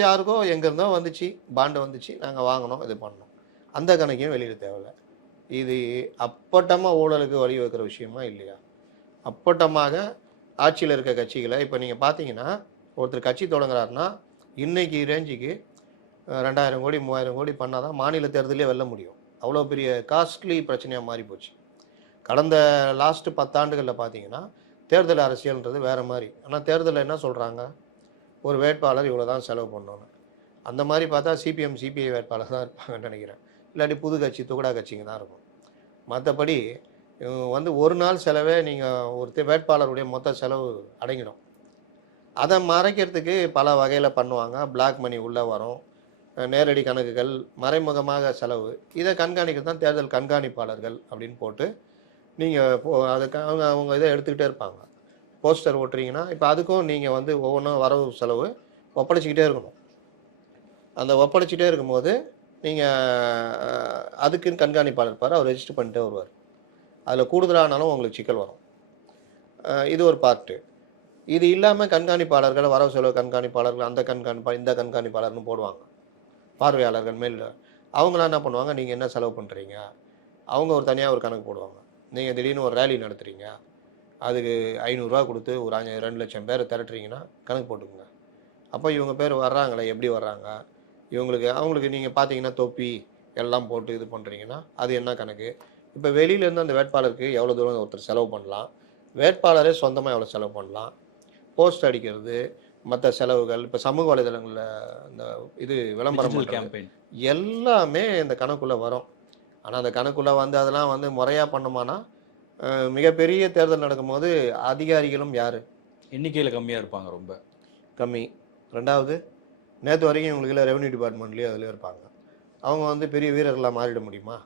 யாருக்கோ எங்கேருந்தோ வந்துச்சு, பாண்டு வந்துச்சு, நாங்கள் வாங்கினோம், இது பண்ணோம், அந்த கணக்கையும் வெளியிட தேவையில்லை. இது அப்பட்டமாக ஊழலுக்கு வழிவகுக்கிற விஷயமா இல்லையா? அப்பட்டமாக ஆட்சியில் இருக்க கட்சிகளை இப்போ நீங்கள் பார்த்தீங்கன்னா, ஒருத்தர் கட்சி தொடங்குறாருன்னா இன்றைக்கி ரேஞ்சுக்கு 2000 கோடி 3000 கோடி பண்ணால் தான் மாநில தேர்தலே வெல்ல முடியும். அவ்வளோ பெரிய காஸ்ட்லி பிரச்சனையாக மாறி போச்சு. கடந்த லாஸ்ட்டு 10 ஆண்டுகளில் பார்த்தீங்கன்னா தேர்தல் அரசியல்ன்றது வேறு மாதிரி. ஆனால் தேர்தலில் என்ன சொல்கிறாங்க, ஒரு வேட்பாளர் இவ்வளோ தான் செலவு பண்ணோன்னு. அந்த மாதிரி பார்த்தா சிபிஎம் சிபிஐ வேட்பாளர் தான் இருப்பாங்கன்னு நினைக்கிறேன். இல்லாட்டி புது கட்சி துகுடா கட்சிங்க தான் இருக்கும். மற்றபடி வந்து ஒரு நாள் செலவே நீங்கள் ஒரு வேட்பாளருடைய மொத்த செலவு அடங்கிடும். அதை மறைக்கிறதுக்கு பல வகையில் பண்ணுவாங்க. பிளாக் மணி உள்ளே வரும், நேரடி கணக்குகள், மறைமுகமாக செலவு. இதை கண்காணிக்கிறது தான் தேர்தல் கண்காணிப்பாளர்கள் அப்படின்னு போட்டு நீங்கள் அதுக்கு அவங்க இதை எடுத்துக்கிட்டே இருப்பாங்க. போஸ்டர் ஓட்டுறீங்கன்னா இப்போ அதுக்கும் நீங்கள் வந்து ஒவ்வொன்றும் வரவு செலவு ஒப்படைச்சிக்கிட்டே இருக்கணும். அந்த ஒப்படைச்சிட்டே இருக்கும்போது நீங்கள் அதுக்குன்னு கண்காணிப்பாளர் இருப்பார், அவர் ரெஜிஸ்டர் பண்ணிட்டே வருவார். அதில் கூடுதலானாலும் உங்களுக்கு சிக்கல் வரும். இது ஒரு பார்ட்டு. இது இல்லாமல் கண்காணிப்பாளர்கள், வரவு செலவு கண்காணிப்பாளர்கள், அந்த கண்காணிப்பாளர், இந்த கண்காணிப்பாளர்னு போடுவாங்க. பார்வையாளர்கள் மேல் அவங்களாம் என்ன பண்ணுவாங்க, நீங்கள் என்ன செலவு பண்ணுறீங்க, அவங்க ஒரு தனியாக ஒரு கணக்கு போடுவாங்க. நீங்கள் திடீர்னு ஒரு ரேலி நடத்துகிறீங்க, அதுக்கு 500 ரூபா கொடுத்து ஒரு 2 லட்சம் பேர் திரட்டுறீங்கன்னா கணக்கு போட்டுக்கோங்க. அப்போ இவங்க பேர் வர்றாங்களே, எப்படி வர்றாங்க, அவங்களுக்கு நீங்கள் பார்த்தீங்கன்னா தொப்பி எல்லாம் போட்டு இது பண்ணுறீங்கன்னா அது என்ன கணக்கு. இப்போ வெளியிலேருந்து அந்த வேட்பாளருக்கு எவ்வளோ தூரம் ஒருத்தர் செலவு பண்ணலாம், வேட்பாளரே சொந்தமாக எவ்வளோ செலவு பண்ணலாம், போஸ்ட் அடிக்கிறது, மற்ற செலவுகள், இப்போ சமூக வலைதளங்களில் இந்த இது விளம்பரம் கேம்பெயின் எல்லாமே இந்த கணக்குள்ளே வரும். ஆனால் அந்த கணக்குள்ளே வந்து அதெல்லாம் வந்து முறையாக பண்ணுமானா, மிகப்பெரிய தேர்தல் நடக்கும்போது அதிகாரிகளும் யார் எண்ணிக்கையில் கம்மியாக இருப்பாங்க, ரொம்ப கம்மி. ரெண்டாவது, நேற்று வரைக்கும் இவங்களுக்கு ரெவன்யூ டிபார்ட்மெண்ட்லேயும் அதில் இருப்பாங்க. அவங்க வந்து பெரிய வீரர்களாக மாறிட முடியுமா?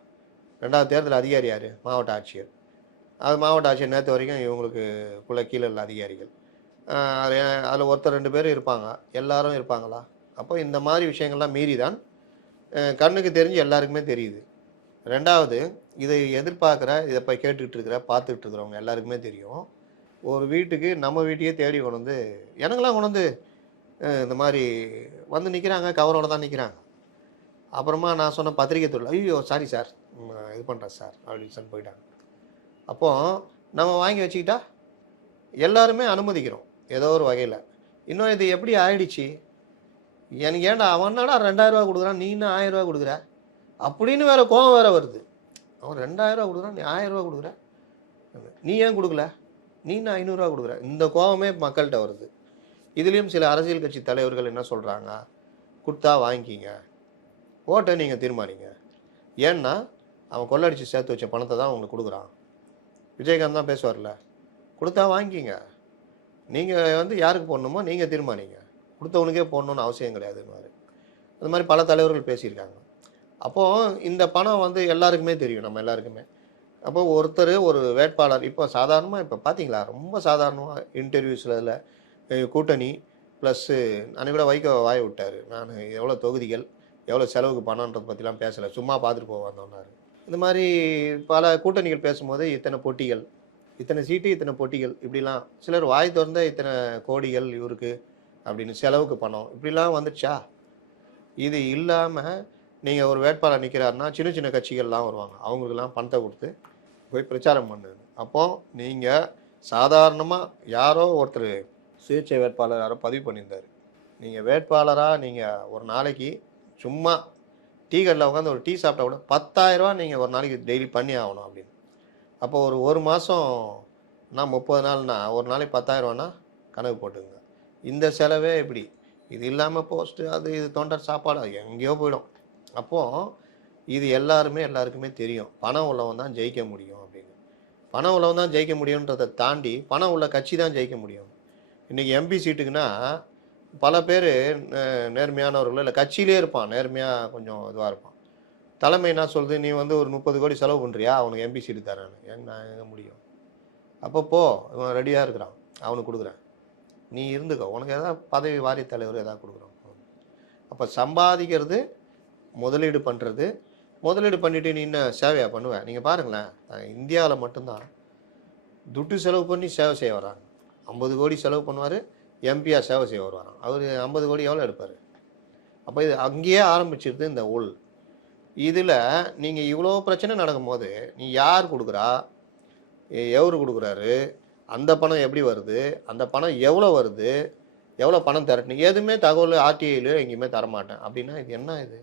ரெண்டாவது, தேர்தல் அதிகாரி யார்? மாவட்ட ஆட்சியர். அது மாவட்ட ஆட்சியர் நேற்று வரைக்கும் இவங்களுக்குள்ள கீழே உள்ள அதிகாரிகள். அதில் ஒருத்தர் 2 பேர் இருப்பாங்க, எல்லாரும் இருப்பாங்களா? அப்போ இந்த மாதிரி விஷயங்கள்லாம் மீறி தான் கண்ணுக்கு தெரிஞ்சு எல்லாருக்குமே தெரியுது. ரெண்டாவது, இதை எதிர்பார்க்குற, இதை போய் கேட்டுக்கிட்டு இருக்கிற, பார்த்துக்கிட்டு இருக்கிறவங்க எல்லாருக்குமே தெரியும். ஒரு வீட்டுக்கு நம்ம வீட்டையே தேடி கொண்டு வந்து எனக்கெல்லாம் கொண்டு வந்து இந்த மாதிரி வந்து நிற்கிறாங்க, கவரோடு தான் நிற்கிறாங்க. அப்புறமா நான் சொன்ன பத்திரிகை துறையில், ஐயோ சாரி சார், இது பண்ணுறேன் சார் அப்படின்னு சொல்லி போயிட்டாங்க. அப்போது நம்ம வாங்கி வச்சுக்கிட்டா எல்லாருமே அனுமதிக்கிறோம் ஏதோ ஒரு வகையில். இன்னும் இது எப்படி ஆயிடுச்சு, எனக்கு ஏன்டா அவனாடா 2000 ரூபா கொடுக்குறான், நீ இன்னும் 1000 ரூபா கொடுக்குற அப்படின்னு வேறு கோவம் வேறு வருது. அவன் 2000 ரூபா கொடுக்குறான், நீ 1000 ரூபா கொடுக்குற, நீ ஏன் கொடுக்கல, நீ இன்னும் 500 ரூபா கொடுக்குற. இந்த கோவமே மக்கள்கிட்ட வருது. இதுலேயும் சில அரசியல் கட்சி தலைவர்கள் என்ன சொல்கிறாங்க, கொடுத்தா வாங்கிக்கிங்க, ஓட்டை நீங்கள் தீர்மானிங்க. ஏன்னா அவன் கொள்ளடிச்சு சேர்த்து வச்ச பணத்தை தான் அவங்களுக்கு கொடுக்குறான். விஜயகாந்த் தான் பேசுவார்ல, கொடுத்தா வாங்கிக்கிங்க, நீங்கள் வந்து யாருக்கு போடணுமோ நீங்கள் தீர்மானிங்க, கொடுத்தவனுக்கே போடணுன்னு அவசியம் கிடையாதுன்னு. அது மாதிரி பல தலைவர்கள் பேசியிருக்காங்க. அப்போது இந்த பணம் வந்து எல்லாருக்குமே தெரியும், நம்ம எல்லாருக்குமே. அப்போ ஒருத்தர் ஒரு வேட்பாளர் இப்போ சாதாரணமாக இப்போ பார்த்தீங்களா, ரொம்ப சாதாரணமாக இன்டர்வியூஸில் இதில் கூட்டணி ப்ளஸ்ஸு அன்றைக்கி கூட வைகோ வாய விட்டார், நான் எவ்வளோ தொகுதிகள் எவ்வளோ செலவுக்கு பணன்றதை பற்றிலாம் பேசலை, சும்மா பார்த்துட்டு போவாந்தோன்னாரு. இந்த மாதிரி பல கூட்டணிகள் பேசும்போது இத்தனை போட்டிகள், இத்தனை சீட்டு, இத்தனை போட்டிகள், இப்படிலாம் சிலர் வாய் திறந்த இத்தனை கோடிகள் இவருக்கு அப்படின்னு செலவுக்கு பணம் இப்படிலாம் வந்துடுச்சா? இது இல்லாமல் நீங்கள் ஒரு வேட்பாளர் நிற்கிறாருன்னா சின்ன சின்ன கட்சிகள்லாம் வருவாங்க, அவங்களுக்கெல்லாம் பணத்தை கொடுத்து போய் பிரச்சாரம் பண்ணுது. அப்போது நீங்கள் சாதாரணமாக யாரோ ஒருத்தர் சுயேட்சை வேட்பாளர் யாரோ பதிவு பண்ணியிருந்தார், நீங்கள் வேட்பாளராக நீங்கள் ஒரு நாளைக்கு சும்மா டீ கடையில் உட்காந்து ஒரு டீ சாப்பிட்டா கூட 10,000 ரூபா நீங்கள் ஒரு நாளைக்கு டெய்லி பண்ணி ஆகணும் அப்படின்னு. அப்போது ஒரு மாதம்னா 30 நாள்னா ஒரு நாளைக்கு 10,000 ரூபான்னா கணக்கு போட்டுங்க. இந்த செலவே இப்படி இது இல்லாமல் போஸ்ட்டு அது இது தொண்டர் சாப்பாடு அது எங்கேயோ போயிடும். அப்போது இது எல்லாருக்குமே தெரியும். பணம் உள்ளவன் தான் ஜெயிக்க முடியும் அப்படின்னு. பணம் உள்ளவன் தான் ஜெயிக்க முடியுன்றதை தாண்டி பணம் உள்ள கட்சி தான் ஜெயிக்க முடியும். இன்றைக்கி எம்பி சீட்டுக்குன்னா பல பேர் நேர்மையானவர்கள் இல்லை கட்சியிலே இருப்பான், நேர்மையாக கொஞ்சம் இதுவாக இருப்பான். தலைமை என்ன சொல்லுது, நீ வந்து ஒரு 30 கோடி செலவு பண்ணுறியா, அவனுக்கு எம்பி சீட்டு தரேன்னு. நான் எங்கே முடியும்? அப்போ போ, இவன் ரெடியாக இருக்கிறான், அவனுக்கு கொடுக்குறேன், நீ இருந்துக்கோ, உனக்கு எதாவது பதவி வாரிய தலைவர் எதாவது கொடுக்குறோம். அப்போ சம்பாதிக்கிறது, முதலீடு பண்ணுறது, முதலீடு பண்ணிவிட்டு நீ இன்னும் சேவையாக பண்ணுவேன். நீங்கள் பாருங்களேன், இந்தியாவில் மட்டும்தான் துட்டு செலவு பண்ணி சேவை செய்ய வராங்க. 50 கோடி செலவு பண்ணுவார், எம்பியாக சேவை செய்ய வருவாராம். அவர் 50 கோடி எவ்வளோ எடுப்பார்? அப்போ இது அங்கேயே ஆரம்பிச்சிருது இந்த ஊழல். இதில் நீங்கள் இவ்வளோ பிரச்சனை நடக்கும்போது நீ யார் கொடுக்குறா, எவரு கொடுக்குறாரு, அந்த பணம் எப்படி வருது, அந்த பணம் எவ்வளோ வருது, எவ்வளோ பணம் திரட்டுனீங்க, எதுவுமே தகவல் ஆர்டிஐலையோ எங்கேயுமே தரமாட்டேன் அப்படின்னா இது என்ன இது?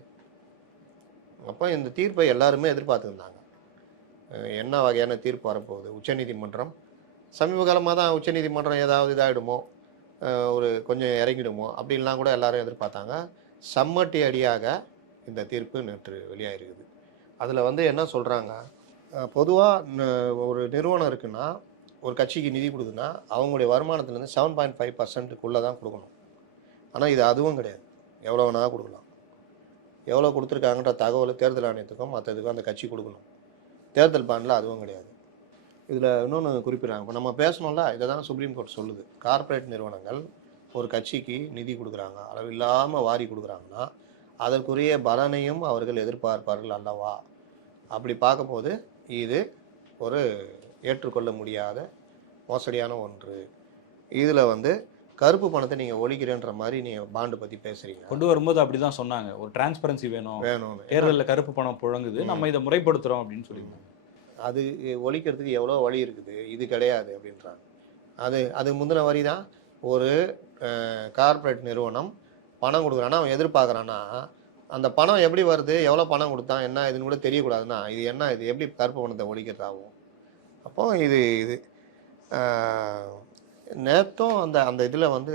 அப்போ இந்த தீர்ப்பை எல்லாருமே எதிர்பார்த்துருந்தாங்க. என்ன வகையான தீர்ப்பு வரப்போகுது? உச்சநீதிமன்றம் சமீப காலமாக தான் உச்சநீதிமன்றம் ஏதாவது இதாகிடுமோ, ஒரு கொஞ்சம் இறங்கிடுமோ அப்படின்லாம் கூட எல்லாரும் எதிர்பார்த்தாங்க. சம்மட்டி அடியாக இந்த தீர்ப்பு நேற்று வெளியாகிருக்குது. அதில் வந்து என்ன சொல்கிறாங்க, பொதுவாக ஒரு நிறுவனம் இருக்குன்னா, ஒரு கட்சிக்கு நிதி கொடுக்குன்னா அவங்களுடைய வருமானத்துலேருந்து 7.5% தான் கொடுக்கணும். ஆனால் இது அதுவும் கிடையாது, எவ்வளோ வேணால் கொடுக்கலாம். எவ்வளோ கொடுத்துருக்காங்கன்ற தகவல் தேர்தல் ஆணையத்துக்கும் மற்றதுக்கும் அந்த கட்சி கொடுக்கணும். தேர்தல் பாண்டில் அதுவும் கிடையாது. இதில் இன்னொன்று குறிப்பிட்றாங்க, இப்போ நம்ம பேசணும்ல, இதை தான் சுப்ரீம் கோர்ட் சொல்லுது. கார்ப்பரேட் நிறுவனங்கள் ஒரு கட்சிக்கு நிதி கொடுக்குறாங்க, அளவில்லாமல் வாரி கொடுக்குறாங்கன்னா அதற்குரிய பலனையும் அவர்கள் எதிர்பார்ப்பார்கள் அல்லவா? அப்படி பார்க்கும்போது இது ஒரு ஏற்றுக்கொள்ள முடியாத மோசடியான ஒன்று. இதில் வந்து கருப்பு பணத்தை நீங்கள் ஒழிக்கிறேன்ற மாதிரி நீங்கள் பாண்டு பற்றி பேசுகிறீங்க. கொண்டு வரும்போது அப்படி தான் சொன்னாங்க, ஒரு டிரான்ஸ்பரன்சி வேணும்னு. தேர்தலில் கருப்பு பணம் புழங்குது, நம்ம இதை முறைப்படுத்துகிறோம் அப்படின்னு சொல்லியிருந்தாங்க. அது ஒழிக்கிறதுக்கு எவ்வளோ வழி இருக்குது, இது கிடையாது அப்படின்றாங்க. அது முந்தின வரி தான். ஒரு கார்ப்பரேட் நிறுவனம் பணம் கொடுக்குறான்னா அவன் எதிர்பார்க்குறான்னா அந்த பணம் எப்படி வருது, எவ்வளோ பணம் கொடுத்தான், என்ன இதுன்னு கூட தெரியக்கூடாதுன்னா இது என்ன, இது எப்படி கருப்பு பணத்தை ஒழிக்கிறதாகும்? அப்போ இது நேற்றும் அந்த இதில் வந்து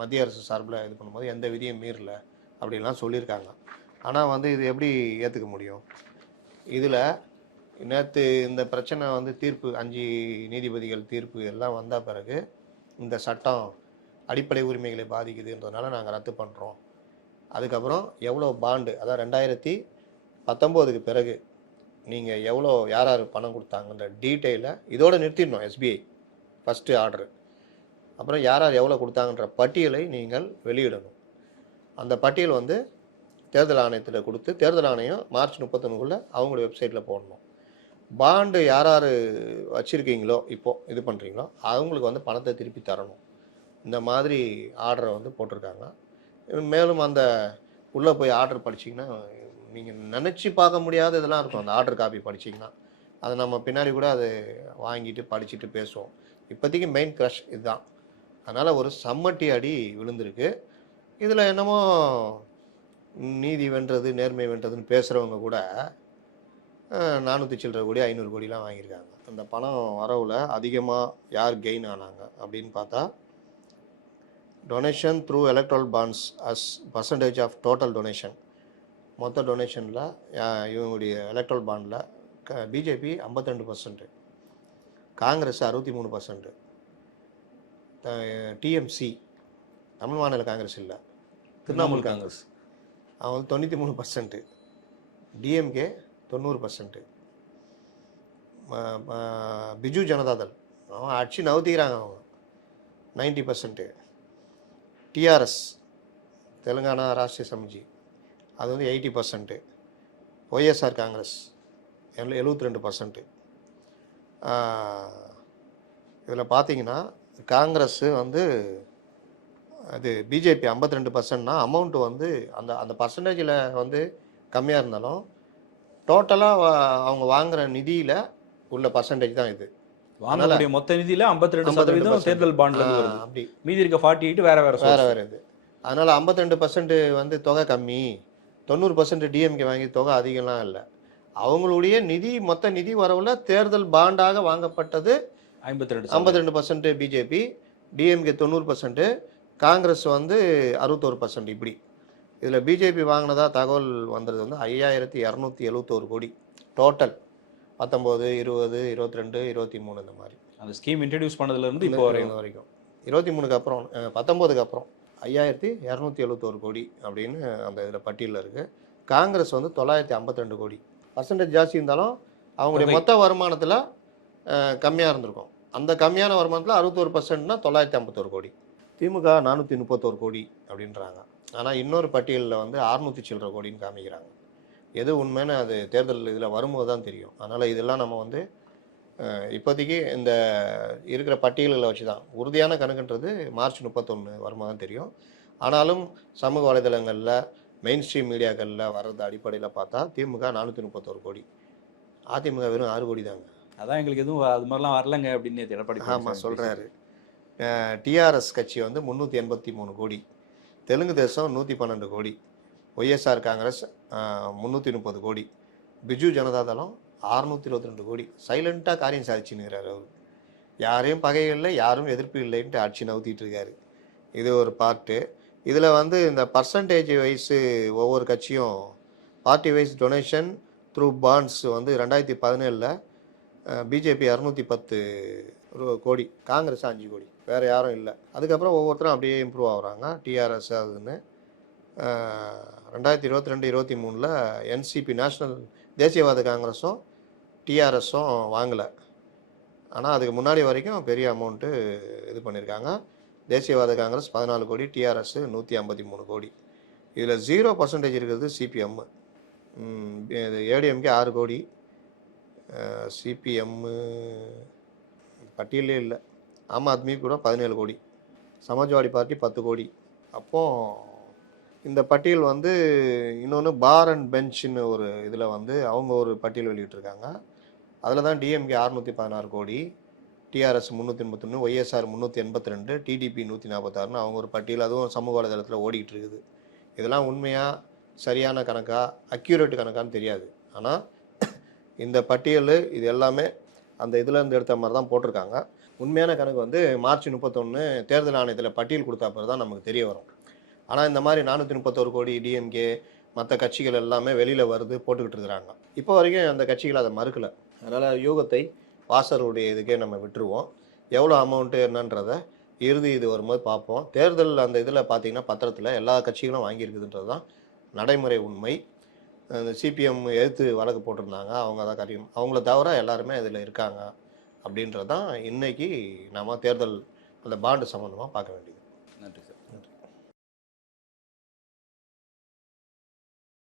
மத்திய அரசு சார்பில் இது பண்ணும்போது எந்த விதியும் மீறல அப்படின்லாம் சொல்லியிருக்காங்க. ஆனால் வந்து இது எப்படி ஏற்றுக்க முடியும்? இதில் நேற்று இந்த பிரச்சனை வந்து தீர்ப்பு 5 நீதிபதிகள் தீர்ப்பு எல்லாம் வந்த பிறகு இந்த சட்டம் அடிப்படை உரிமைகளை பாதிக்குதுன்றதுனால நாங்கள் ரத்து பண்ணுறோம். அதுக்கப்புறம் எவ்வளோ பாண்டு, அதாவது 2019க்கு பிறகு நீங்கள் எவ்வளோ யார் யார் பணம் கொடுத்தாங்கன்ற டீட்டெயிலை இதோடு நிறுத்திடணும். SBI first order. அப்புறம் யார் யார் எவ்வளோ கொடுத்தாங்கன்ற பட்டியலை நீங்கள் வெளியிடணும். அந்த பட்டியல் வந்து தேர்தல் ஆணையத்தில் கொடுத்து தேர்தல் ஆணையம் மார்ச் 31க்குள்ளே அவங்களுடைய வெப்சைட்டில் போடணும். பாண்டு யார் யார் வச்சுருக்கீங்களோ இப்போது இது பண்ணுறீங்களோ அவங்களுக்கு வந்து பணத்தை திருப்பி தரணும். இந்த மாதிரி ஆர்டரை வந்து போட்டிருக்காங்க. மேலும் அந்த உள்ளே போய் ஆர்டர் படிச்சிங்கன்னா நீங்கள் நினச்சி பார்க்க முடியாத இதெல்லாம் இருக்கும். அந்த ஆர்டர் காப்பி படிச்சிங்கன்னா அதை நம்ம பின்னாடி கூட அது வாங்கிட்டு படிச்சுட்டு பேசுவோம். இப்போதைக்கு மெயின் க்ரஷ் இதுதான். அதனால் ஒரு சம்மட்டி அடி விழுந்திருக்கு. இதில் என்னமோ நீதி வென்றது, நேர்மை வென்றதுன்னு பேசுகிறவங்க கூட 400 சில்லரை கோடி 500 கோடிலாம் வாங்கியிருக்காங்க. அந்த பணம் வரவில் அதிகமாக யார் கெயின் ஆனாங்க அப்படின்னு பார்த்தா, donation through electoral bonds as percentage of total donation, மொத்த டொனேஷனில் இவங்களுடைய எலக்ட்ரல் பாண்டில் பிஜேபி 52%, காங்கிரஸ் 63%, டிஎம்சி தமிழ் மாநில காங்கிரஸ் இல்லை, திரிணாமுல் காங்கிரஸ் அவங்க 93%, டிஎம்கே 90%, பிஜு ஜனதாதள் அவன் அடிச்சு நவுத்திக்கிறாங்க, அவங்க 90%, டிஆர்எஸ் தெலுங்கானா ராஷ்ட்ரிய சமிதி அது வந்து 80%, ஒய்எஸ்ஆர் காங்கிரஸ் 72%. இதில் பார்த்தீங்கன்னா காங்கிரஸ் வந்து அது பிஜேபி 52%னா அமௌண்ட்டு வந்து அந்த பர்சன்டேஜில் வந்து கம்மியாக இருந்தாலும் டோட்டலாக அவங்க வாங்குகிற நிதியில் உள்ள பர்சன்டேஜ் தான் இது. வாங்கக்கூடிய மொத்த நிதியில் 52% தேர்தல் பாண்டில் வருது. அப்படி மீதி இருக்க 48 வேறு இது. அதனால் 52% வந்து தொகை கம்மி, 90% டிஎம்கே வாங்கி தொகை அதிகம்லாம் இல்லை. அவங்களுடைய நிதி மொத்த நிதி வரவில் தேர்தல் பாண்டாக வாங்கப்பட்டது 52% பிஜேபி, டிஎம்கே 90%, காங்கிரஸ் வந்து 61%. இப்படி இதில் பிஜேபி வாங்கினதா தகவல் வந்தது வந்து 5271 கோடி டோட்டல். 19, 20, 22, 23 இந்த மாதிரி அந்த ஸ்கீம் இன்ட்ரடியூஸ் பண்ணதுலேருந்து இப்போ வரைக்கும் 23க்கு அப்புறம் 19க்கு அப்புறம் 5271 கோடி அப்படின்னு அந்த இதில் பட்டியலில் இருக்குது. காங்கிரஸ் வந்து 952 கோடி. பர்சன்டேஜ் ஜாஸ்தி இருந்தாலும் அவங்களுடைய மொத்த வருமானத்தில் கம்மியாக இருந்திருக்கும். அந்த கம்மியான வருமானத்தில் 61%னா 951 கோடி. திமுக 431 கோடி அப்படின்றாங்க. ஆனால் இன்னொரு பட்டியலில் வந்து 600 சில்லற கோடின்னு காமிக்கிறாங்க. எது உண்மைன்னு அது தேர்தல் இதில் வரும்போது தான் தெரியும். அதனால் இதெல்லாம் நம்ம வந்து இப்போதைக்கு இந்த இருக்கிற பட்டியல்களை வச்சு தான் உறுதியான கணக்குன்றது மார்ச் 31 வரும்போது தான் தெரியும். ஆனாலும் சமூக வலைதளங்களில் மெயின் ஸ்ட்ரீம் மீடியாக்களில் வர்றது அடிப்படையில் பார்த்தா திமுக 431 கோடி, அதிமுக வெறும் 6 கோடி தாங்க. அதான் எங்களுக்கு எதுவும் அது மாதிரிலாம் வரலங்க அப்படின்னு எடப்பாடி ஆமாம் சொல்கிறாரு. டிஆர்எஸ் கட்சி வந்து 383 கோடி, தெலுங்கு தேசம் 112 கோடி, ஒய்எஸ்ஆர் காங்கிரஸ் 330 கோடி, பிஜு ஜனதாதளம் 622 கோடி. சைலண்ட்டாக காரியம் சாதிச்சுன்னுக்கிறார் அவர். யாரையும் பகை இல்லை, யாரும் எதிர்ப்பு இல்லைன்ட்டு ஆட்சி நவுத்திட்டு இருக்காரு. இது ஒரு பார்ட்டு. இதில் வந்து இந்த பர்சன்டேஜ் வைஸு ஒவ்வொரு கட்சியும் party wise donation through bonds வந்து 2017 பிஜேபி 610 கோடி, காங்கிரஸ் 5 கோடி, வேறு யாரும் இல்லை. அதுக்கப்புறம் ஒவ்வொருத்தரும் அப்படியே இம்ப்ரூவ் ஆகுறாங்க. டிஆர்எஸ் அதுன்னு 2022-23 என்சிபி நேஷ்னல் தேசியவாத காங்கிரஸும் டிஆர்எஸும் வாங்கலை. ஆனால் அதுக்கு முன்னாடி வரைக்கும் பெரிய அமௌண்ட்டு இது பண்ணியிருக்காங்க. தேசியவாத காங்கிரஸ் 14 கோடி, டிஆர்எஸ் 153 கோடி. இதில் 0% இருக்கிறது சிபிஎம். இது ஏடிஎம்கே 6 கோடி, சிபிஎம் பட்டியலே இல்லை. ஆம் ஆத்மி கூட 17 கோடி, சமாஜ்வாடி பார்ட்டி 10 கோடி. அப்போது இந்த பட்டியல் வந்து இன்னொன்று பார் அண்ட் பெஞ்சுன்னு ஒரு இதில் வந்து அவங்க ஒரு பட்டியல் வெளியிட்டிருக்காங்க. அதில் தான் டிஎம்கே 616 கோடி, டிஆர்எஸ் 331, ஒய்எஸ்ஆர் 382, டிடிபி 146ன்னு அவங்க ஒரு பட்டியல், அதுவும் சமூக வலைதளத்தில் ஓடிக்கிட்டு இருக்குது. இதெல்லாம் உண்மையாக சரியான கணக்கா, அக்யூரேட் கணக்கான்னு தெரியாது. ஆனால் இந்த பட்டியல் இது எல்லாமே அந்த இதிலேருந்து எடுத்த மாதிரி தான் போட்டிருக்காங்க. உண்மையான கணக்கு வந்து மார்ச் 31 தேர்தல் ஆணையத்தில் பட்டியல் கொடுத்தா பிறகு தான் நமக்கு தெரிய வரும். ஆனால் இந்த மாதிரி 431 கோடி டிஎம்கே மற்ற கட்சிகள் எல்லாமே வெளியில் வருது, போட்டுக்கிட்டு இருக்கிறாங்க. இப்போ வரைக்கும் அந்த கட்சிகள் அதை மறுக்கலை. அதனால் யூகத்தை வாசருடைய இதுக்கே நம்ம விட்டுருவோம். எவ்வளோ அமௌண்ட்டு என்னன்றதை இறுதி இது வரும்போது பார்ப்போம். தேர்தல் அந்த இதில் பார்த்திங்கன்னா பத்திரத்தில் எல்லா கட்சிகளும் வாங்கியிருக்குதுன்றது தான் நடைமுறை உண்மை. அந்த சிபிஎம் எதிர்த்து வழக்கு போட்டிருந்தாங்க, அவங்க தான் கரையும், அவங்கள தவிர எல்லாருமே இதில் இருக்காங்க அப்படின்றது தான் இன்றைக்கி நம்ம தேர்தல் அந்த பாண்டு சம்மந்தமாக பார்க்க வேண்டியது.